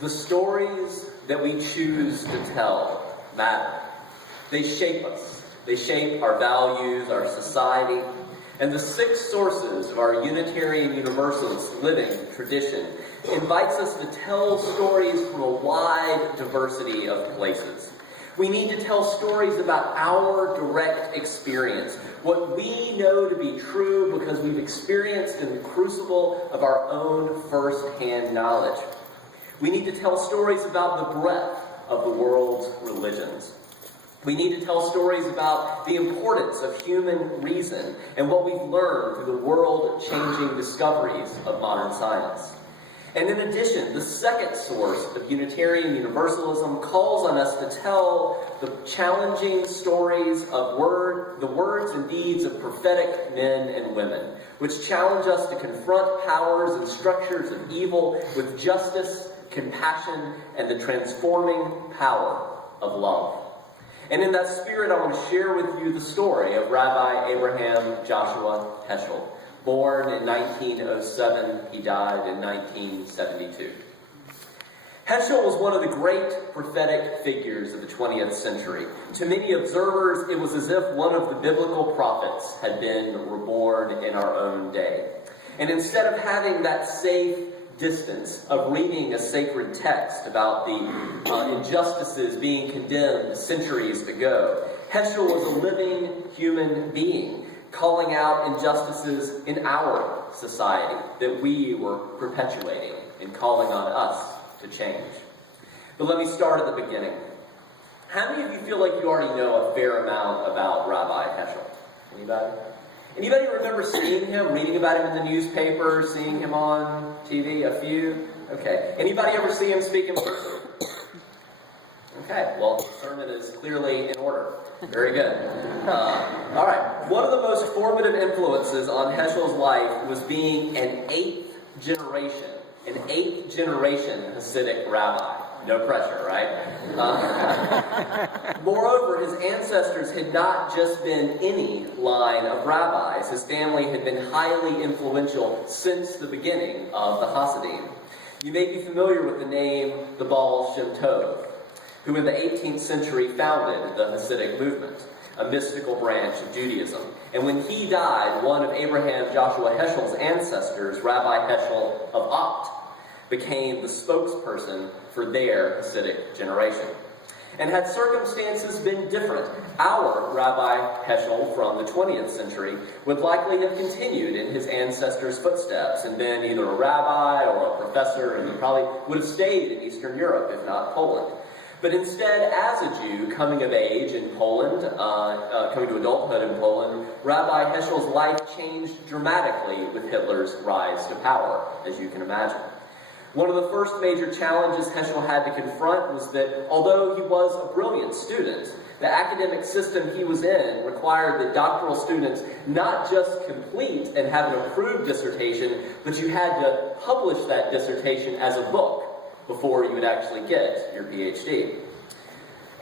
The stories that we choose to tell matter. They shape us. They shape our values, our society, and the 6 sources of our Unitarian Universalist living tradition invites us to tell stories from a wide diversity of places. We need to tell stories about our direct experience, what we know to be true because we've experienced in the crucible of our own first-hand knowledge. We need to tell stories about the breadth of the world's religions. We need to tell stories about the importance of human reason and what we've learned through the world-changing discoveries of modern science. And in addition, the second source of Unitarian Universalism calls on us to tell the challenging stories of the words and deeds of prophetic men and women, which challenge us to confront powers and structures of evil with justice, compassion, and the transforming power of love. And in that spirit, I want to share with you the story of Rabbi Abraham Joshua Heschel. Born in 1907, he died in 1972. Heschel was one of the great prophetic figures of the 20th century. To many observers, it was as if one of the biblical prophets had been reborn in our own day. And instead of having that safe distance of reading a sacred text about the injustices being condemned centuries ago, Heschel was a living human being, calling out injustices in our society that we were perpetuating and calling on us to change. But let me start at the beginning. How many of you feel like you already know a fair amount about Rabbi Heschel? Anybody? Anybody remember seeing him, reading about him in the newspaper, seeing him on TV? A few? Okay. Anybody ever see him speak in person? Okay, well, the sermon is clearly in order. Very good. All right. One of the most formative influences on Heschel's life was being an eighth generation Hasidic rabbi. No pressure, right? Moreover, his ancestors had not just been any line of rabbis. His family had been highly influential since the beginning of the Hasidim. You may be familiar with the name the Baal Shem Tov, who in the 18th century founded the Hasidic movement, a mystical branch of Judaism. And when he died, one of Abraham Joshua Heschel's ancestors, Rabbi Heschel of Acht, became the spokesperson for their Hasidic generation. And had circumstances been different, our Rabbi Heschel from the 20th century would likely have continued in his ancestors' footsteps and been either a rabbi or a professor, and he probably would have stayed in Eastern Europe, if not Poland. But instead, as a Jew coming of age in Poland, coming to adulthood in Poland, Rabbi Heschel's life changed dramatically with Hitler's rise to power, as you can imagine. One of the first major challenges Heschel had to confront was that although he was a brilliant student, the academic system he was in required that doctoral students not just complete and have an approved dissertation, but you had to publish that dissertation as a book before you would actually get your PhD.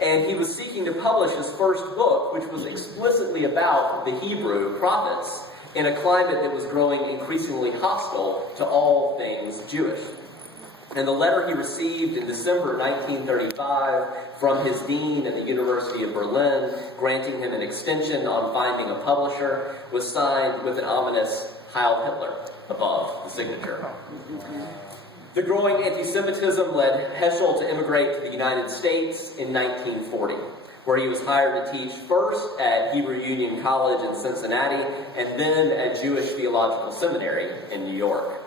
And he was seeking to publish his first book, which was explicitly about the Hebrew prophets in a climate that was growing increasingly hostile to all things Jewish. And the letter he received in December 1935 from his dean at the University of Berlin, granting him an extension on finding a publisher, was signed with an ominous Heil Hitler above the signature. The growing anti-Semitism led Heschel to immigrate to the United States in 1940, where he was hired to teach first at Hebrew Union College in Cincinnati and then at Jewish Theological Seminary in New York.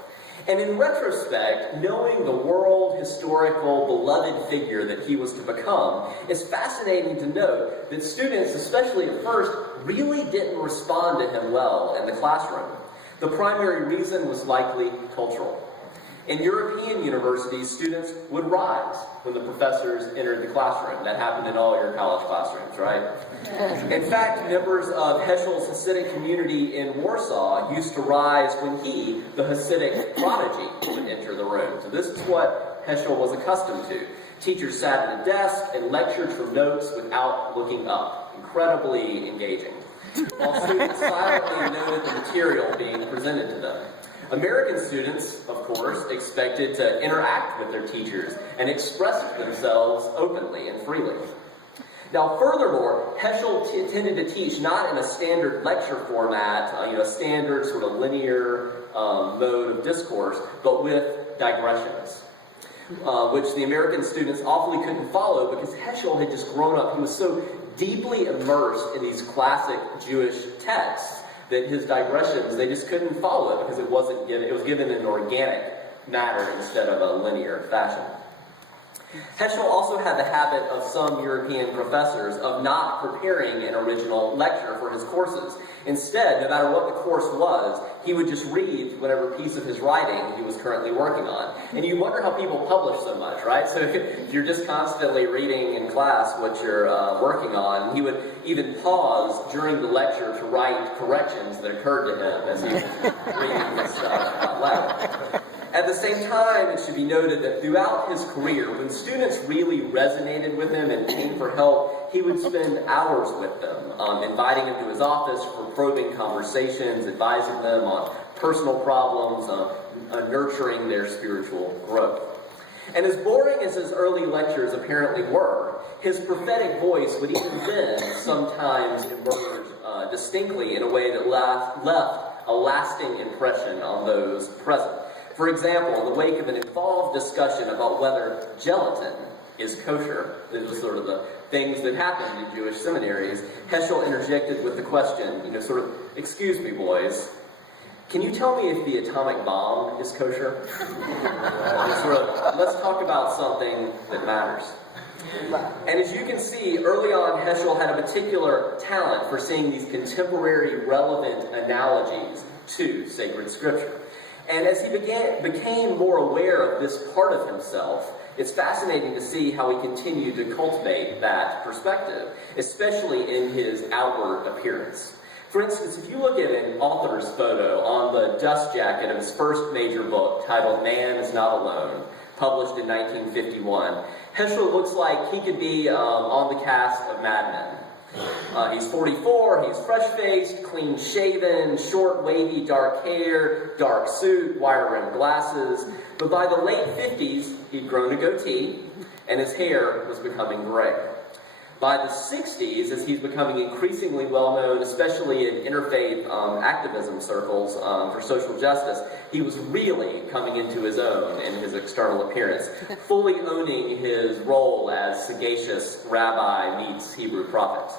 And in retrospect, knowing the world historical beloved figure that he was to become, it's fascinating to note that students, especially at first, really didn't respond to him well in the classroom. The primary reason was likely cultural. In European universities, students would rise when the professors entered the classroom. That happened in all your college classrooms, right? In fact, members of Heschel's Hasidic community in Warsaw used to rise when he, the Hasidic prodigy, would enter the room. So this is what Heschel was accustomed to. Teachers sat at a desk and lectured from notes without looking up. Incredibly engaging. While students silently noted the material being presented to them. American students, of course, expected to interact with their teachers and express themselves openly and freely. Now, furthermore, Heschel tended to teach not in a standard lecture format, a standard sort of linear mode of discourse, but with digressions, which the American students awfully couldn't follow because Heschel had just grown up. He was so deeply immersed in these classic Jewish texts that his digressions, they just couldn't follow it because it was given in an organic manner instead of a linear fashion. Heschel also had the habit of some European professors of not preparing an original lecture for his courses. Instead, no matter what the course was, he would just read whatever piece of his writing he was currently working on. And you wonder how people publish so much, right? So if you're just constantly reading in class what you're working on, he would even pause during the lecture to write corrections that occurred to him as he was reading this stuff out loud. At the same time, it should be noted that throughout his career, when students really resonated with him and came for help, he would spend hours with them, inviting them to his office for probing conversations, advising them on personal problems, nurturing their spiritual growth. And as boring as his early lectures apparently were, his prophetic voice would even then sometimes emerge distinctly in a way that left a lasting impression on those present. For example, in the wake of an involved discussion about whether gelatin is kosher, this was sort of the things that happened in Jewish seminaries, Heschel interjected with the question, excuse me, boys, can you tell me if the atomic bomb is kosher? Let's talk about something that matters. And as you can see, early on, Heschel had a particular talent for seeing these contemporary relevant analogies to sacred scripture. And as he became more aware of this part of himself, it's fascinating to see how he continued to cultivate that perspective, especially in his outward appearance. For instance, if you look at an author's photo on the dust jacket of his first major book, titled Man is Not Alone, published in 1951, Heschel looks like he could be on the cast of Mad Men. He's 44, he's fresh-faced, clean-shaven, short, wavy, dark hair, dark suit, wire-rimmed glasses. But by the late 50s, he'd grown a goatee, and his hair was becoming gray. By the 60s, as he's becoming increasingly well-known, especially in interfaith activism circles for social justice, he was really coming into his own in his external appearance, fully owning his role as sagacious rabbi meets Hebrew prophet.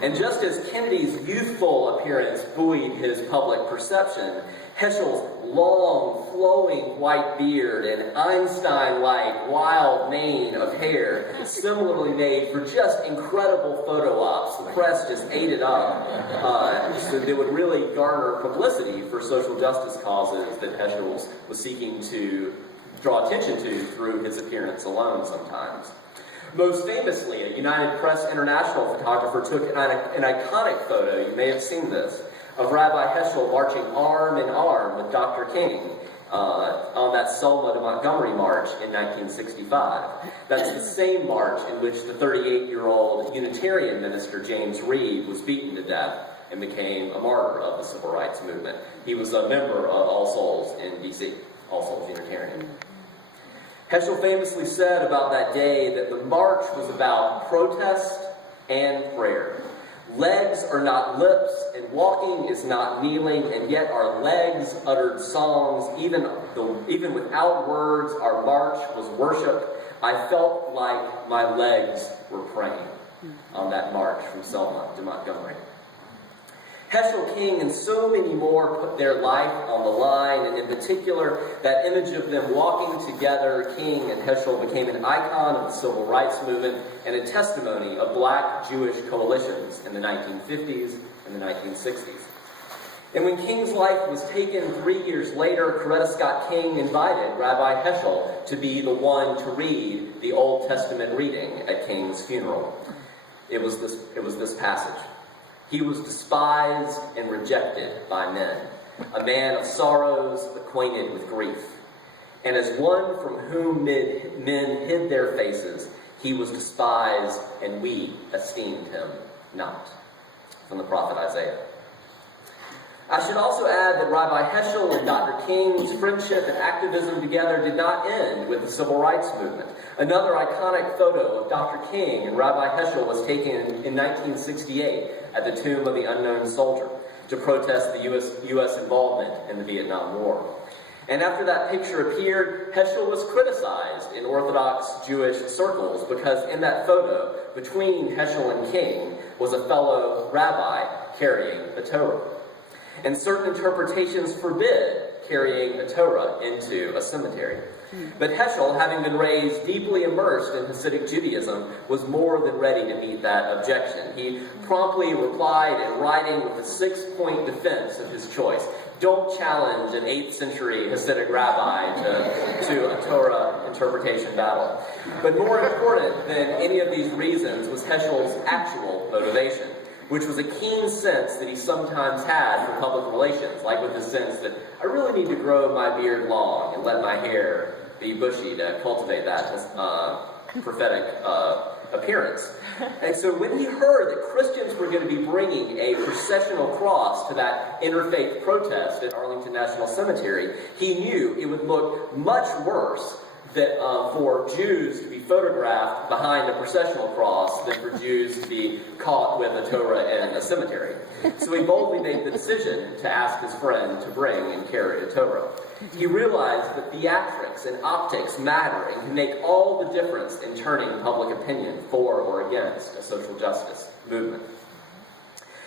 And just as Kennedy's youthful appearance buoyed his public perception, Heschel's long, flowing white beard and Einstein-like wild mane of hair similarly made for just incredible photo ops. The press just ate it up. So they would really garner publicity for social justice causes that Heschel was seeking to draw attention to through his appearance alone sometimes. Most famously, a United Press International photographer took an iconic photo, you may have seen this, of Rabbi Heschel marching arm in arm with Dr. King on that Selma to Montgomery march in 1965. That's the same march in which the 38-year-old Unitarian minister James Reed was beaten to death and became a martyr of the Civil Rights Movement. He was a member of All Souls in D.C., All Souls Unitarian. Heschel famously said about that day that the march was about protest and prayer. Legs are not lips, and walking is not kneeling, and yet our legs uttered songs. Even without words, our march was worship. I felt like my legs were praying on that march from Selma to Montgomery. Heschel, King, and so many more put their life on the line, and in particular, that image of them walking together, King and Heschel, became an icon of the Civil Rights Movement and a testimony of black Jewish coalitions in the 1950s and the 1960s. And when King's life was taken 3 years later, Coretta Scott King invited Rabbi Heschel to be the one to read the Old Testament reading at King's funeral. It was this passage. He was despised and rejected by men, a man of sorrows, acquainted with grief. And as one from whom men hid their faces, he was despised, and we esteemed him not. From the prophet Isaiah. I should also add that Rabbi Heschel and Dr. King's friendship and activism together did not end with the Civil Rights Movement. Another iconic photo of Dr. King and Rabbi Heschel was taken in 1968 at the Tomb of the Unknown Soldier to protest the U.S. involvement in the Vietnam War. And after that picture appeared, Heschel was criticized in Orthodox Jewish circles because in that photo, between Heschel and King, was a fellow rabbi carrying a Torah. And certain interpretations forbid carrying a Torah into a cemetery. But Heschel, having been raised deeply immersed in Hasidic Judaism, was more than ready to meet that objection. He promptly replied in writing with a 6-point defense of his choice. Don't challenge an 8th century Hasidic rabbi to a Torah interpretation battle. But more important than any of these reasons was Heschel's actual motivation, which was a keen sense that he sometimes had for public relations, like with the sense that I really need to grow my beard long and let my hair be bushy to cultivate that prophetic appearance. And so when he heard that Christians were going to be bringing a processional cross to that interfaith protest at Arlington National Cemetery, he knew it would look much worse that for Jews to be photographed behind a processional cross than for Jews to be caught with a Torah in a cemetery. So he boldly made the decision to ask his friend to bring and carry a Torah. He realized that theatrics and optics matter and can make all the difference in turning public opinion for or against a social justice movement.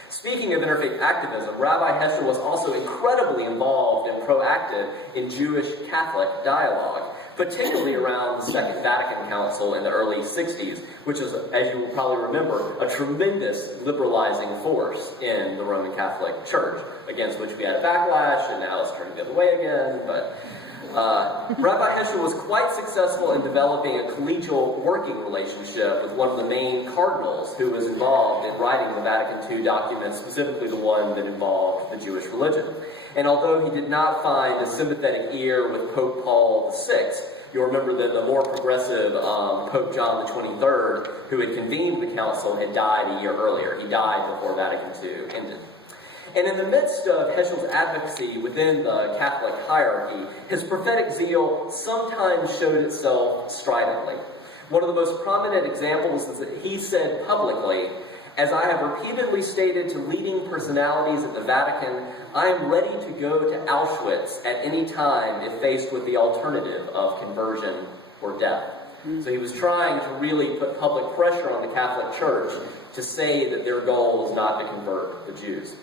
Speaking of interfaith activism, Rabbi Heschel was also incredibly involved and proactive in Jewish-Catholic dialogue, particularly around the Second Vatican Council in the early 60s, which was, as you will probably remember, a tremendous liberalizing force in the Roman Catholic Church, against which we had a backlash, and now it's turning the other way again. But Rabbi Heschel was quite successful in developing a collegial working relationship with one of the main cardinals who was involved in writing the Vatican II documents, specifically the one that involved the Jewish religion. And although he did not find a sympathetic ear with Pope Paul VI, you'll remember that the more progressive Pope John XXIII, who had convened the council, had died a year earlier. He died before Vatican II ended. And in the midst of Heschel's advocacy within the Catholic hierarchy, his prophetic zeal sometimes showed itself stridently. One of the most prominent examples is that he said publicly, "As I have repeatedly stated to leading personalities at the Vatican, I am ready to go to Auschwitz at any time if faced with the alternative of conversion or death." So he was trying to really put public pressure on the Catholic Church to say that their goal was not to convert the Jews.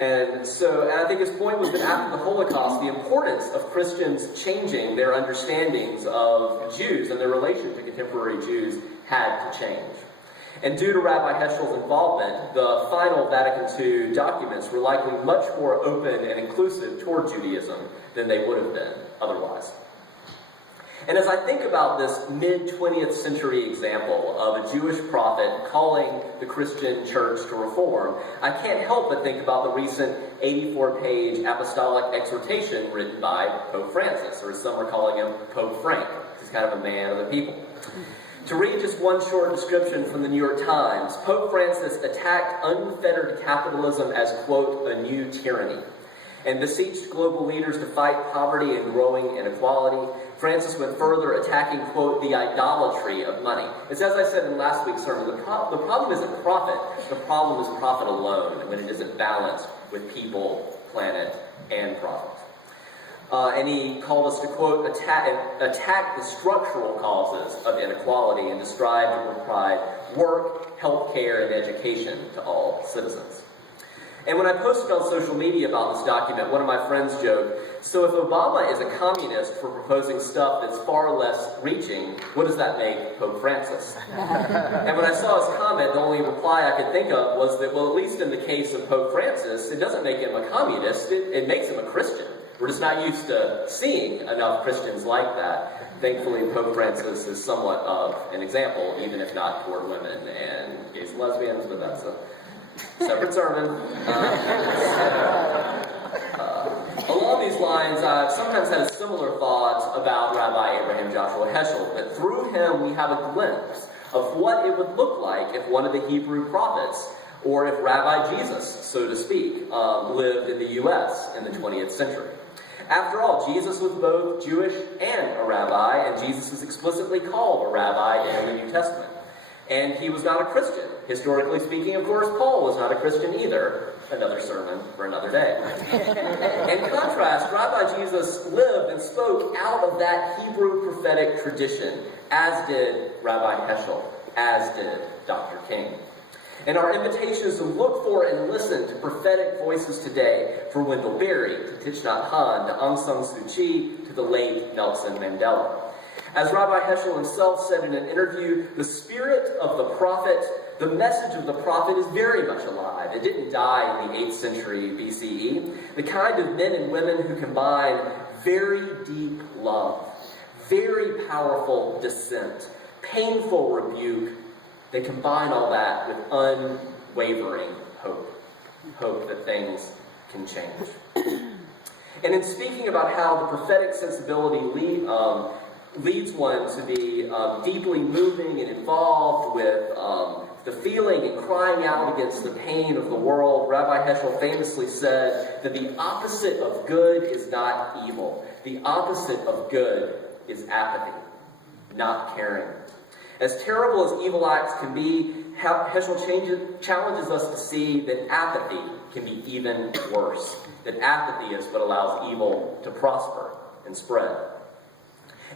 And I think his point was that after the Holocaust, the importance of Christians changing their understandings of Jews and their relation to contemporary Jews had to change. And due to Rabbi Heschel's involvement, the final Vatican II documents were likely much more open and inclusive toward Judaism than they would have been otherwise. And as I think about this mid-20th century example of a Jewish prophet calling the Christian church to reform, I can't help but think about the recent 84-page apostolic exhortation written by Pope Francis, or as some are calling him, Pope Frank. He's kind of a man of the people. To read just one short description from the New York Times, Pope Francis attacked unfettered capitalism as, quote, a new tyranny, and beseeched global leaders to fight poverty and growing inequality. Francis went further, attacking, quote, the idolatry of money. It's as I said in last week's sermon, the problem isn't profit, the problem is profit alone, when it isn't balanced with people, planet, and profit. And he called us to, quote, attack the structural causes of inequality and to strive to provide work, health care, and education to all citizens. And when I posted on social media about this document, one of my friends joked, so if Obama is a communist for proposing stuff that's far less reaching, what does that make Pope Francis? And when I saw his comment, the only reply I could think of was that, well, at least in the case of Pope Francis, it doesn't make him a communist, it makes him a Christian. We're just not used to seeing enough Christians like that. Thankfully, Pope Francis is somewhat of an example, even if not toward women and gays and lesbians, but that's a separate sermon. Along these lines, I've sometimes had similar thoughts about Rabbi Abraham Joshua Heschel, that through him we have a glimpse of what it would look like if one of the Hebrew prophets or if Rabbi Jesus, so to speak, lived in the U.S. in the 20th century. After all, Jesus was both Jewish and a rabbi, and Jesus is explicitly called a rabbi in the New Testament. And he was not a Christian. Historically speaking, of course, Paul was not a Christian either. Another sermon for another day. In contrast, Rabbi Jesus lived and spoke out of that Hebrew prophetic tradition, as did Rabbi Heschel, as did Dr. King. And our invitation is to look for and listen to prophetic voices today, from Wendell Berry to Thich Nhat Hanh to Aung San Suu Kyi to the late Nelson Mandela. As Rabbi Heschel himself said in an interview, the spirit of the prophet, the message of the prophet is very much alive. It didn't die in the 8th century BCE. The kind of men and women who combine very deep love, very powerful dissent, painful rebuke, they combine all that with unwavering hope. Hope that things can change. And in speaking about how the prophetic sensibility leads one to be deeply moving and involved with the feeling and crying out against the pain of the world, Rabbi Heschel famously said that the opposite of good is not evil. The opposite of good is apathy, not caring. As terrible as evil acts can be, Heschel challenges us to see that apathy can be even worse. That apathy is what allows evil to prosper and spread.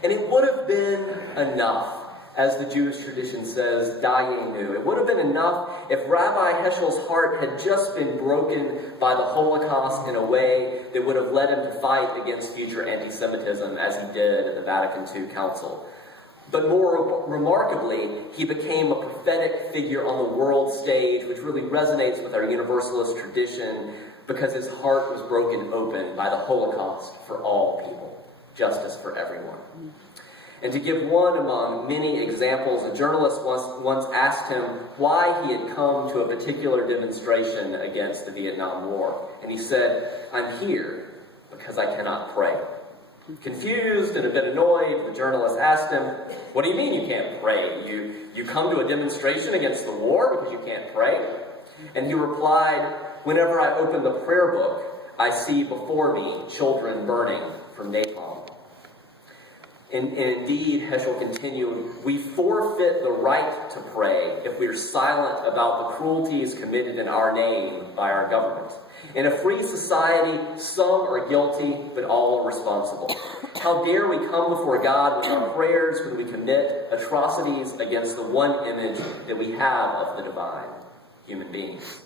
And it would have been enough, as the Jewish tradition says, dayenu. It would have been enough if Rabbi Heschel's heart had just been broken by the Holocaust in a way that would have led him to fight against future anti-Semitism, as he did at the Vatican II Council. But more remarkably, he became a prophetic figure on the world stage, which really resonates with our Universalist tradition, because his heart was broken open by the Holocaust for all people, justice for everyone. And to give one among many examples, a journalist once asked him why he had come to a particular demonstration against the Vietnam War. And he said, "I'm here because I cannot pray." Confused and a bit annoyed, the journalist asked him, "What do you mean you can't pray? You come to a demonstration against the war because you can't pray?" And he replied, "Whenever I open the prayer book, I see before me children burning from napalm." And indeed, Heschel continued, we forfeit the right to pray if we are silent about the cruelties committed in our name by our government. In a free society, some are guilty, but all are responsible. How dare we come before God with our prayers when we commit atrocities against the one image that we have of the divine, human beings?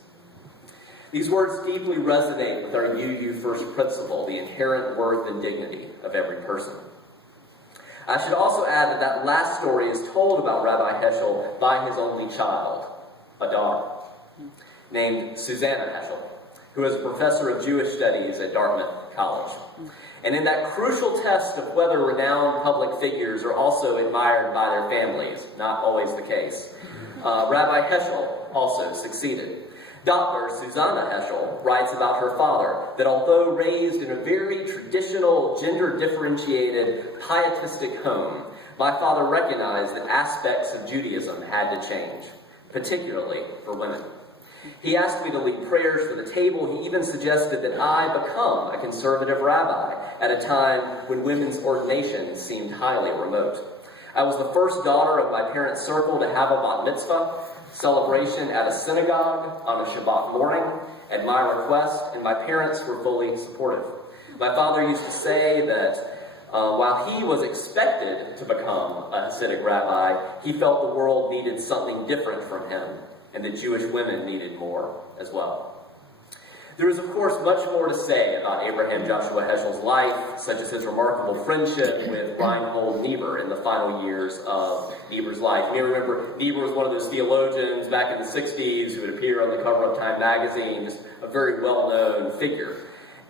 These words deeply resonate with our UU first principle, the inherent worth and dignity of every person. I should also add that last story is told about Rabbi Heschel by his only child, a daughter, named Susanna Heschel, who is a professor of Jewish studies at Dartmouth College. And in that crucial test of whether renowned public figures are also admired by their families, not always the case, Rabbi Heschel also succeeded. Dr. Susanna Heschel writes about her father that although raised in a very traditional, gender-differentiated, pietistic home, my father recognized that aspects of Judaism had to change, particularly for women. He asked me to lead prayers for the table. He even suggested that I become a conservative rabbi at a time when women's ordination seemed highly remote. I was the first daughter of my parents' circle to have a bat mitzvah celebration at a synagogue on a Shabbat morning at my request, and my parents were fully supportive. My father used to say that while he was expected to become a Hasidic rabbi, he felt the world needed something different from him, and that Jewish women needed more as well. There is, of course, much more to say about Abraham Joshua Heschel's life, such as his remarkable friendship with Reinhold Niebuhr in the final years of Niebuhr's life. You may remember Niebuhr was one of those theologians back in the 60s who would appear on the cover of Time magazine, just a very well-known figure.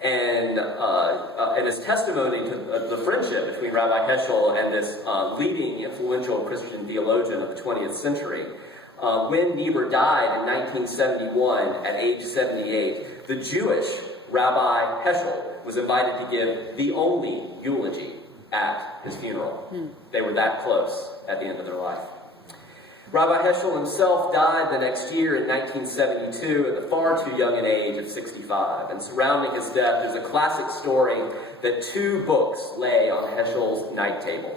And his testimony to the friendship between Rabbi Heschel and this leading influential Christian theologian of the 20th century. When Niebuhr died in 1971 at age 78, the Jewish Rabbi Heschel was invited to give the only eulogy at his funeral. They were that close at the end of their life. Rabbi Heschel himself died the next year in 1972 at the far too young an age of 65. And surrounding his death, there's a classic story that 2 books lay on Heschel's night table.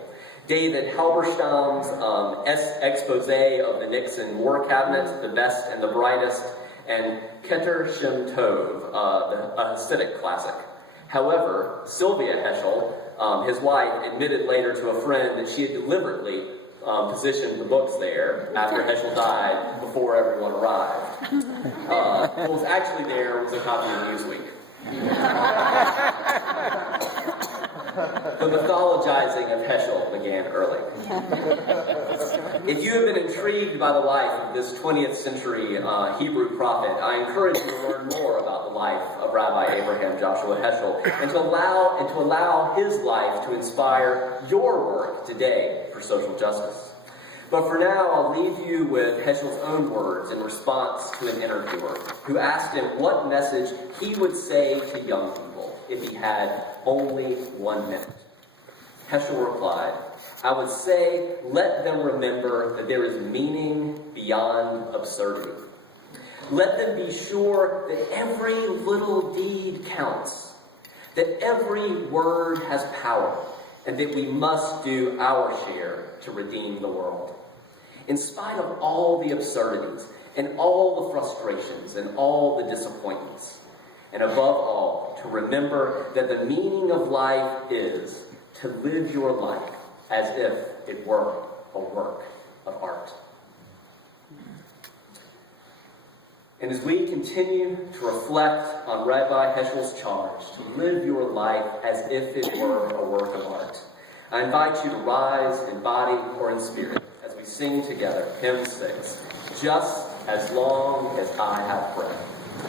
David Halberstam's expose of the Nixon War Cabinet, The Best and the Brightest, and Keter Shem Tov, the Hasidic classic. However, Sylvia Heschel, his wife, admitted later to a friend that she had deliberately positioned the books there after Heschel died before everyone arrived. What was actually there was a copy of Newsweek. The mythologizing of Heschel began early. If you have been intrigued by the life of this 20th century Hebrew prophet, I encourage you to learn more about the life of Rabbi Abraham Joshua Heschel and to allow his life to inspire your work today for social justice. But for now, I'll leave you with Heschel's own words in response to an interviewer who asked him what message he would say to young people if he had only 1 minute. Heschel replied, "I would say, let them remember that there is meaning beyond absurdity. Let them be sure that every little deed counts, that every word has power, and that we must do our share to redeem the world. In spite of all the absurdities, and all the frustrations, and all the disappointments, and above all, to remember that the meaning of life is to live your life as if it were a work of art." And as we continue to reflect on Rabbi Heschel's charge to live your life as if it were a work of art, I invite you to rise in body or in spirit as we sing together hymn 6, "Just as Long as I Have Breath."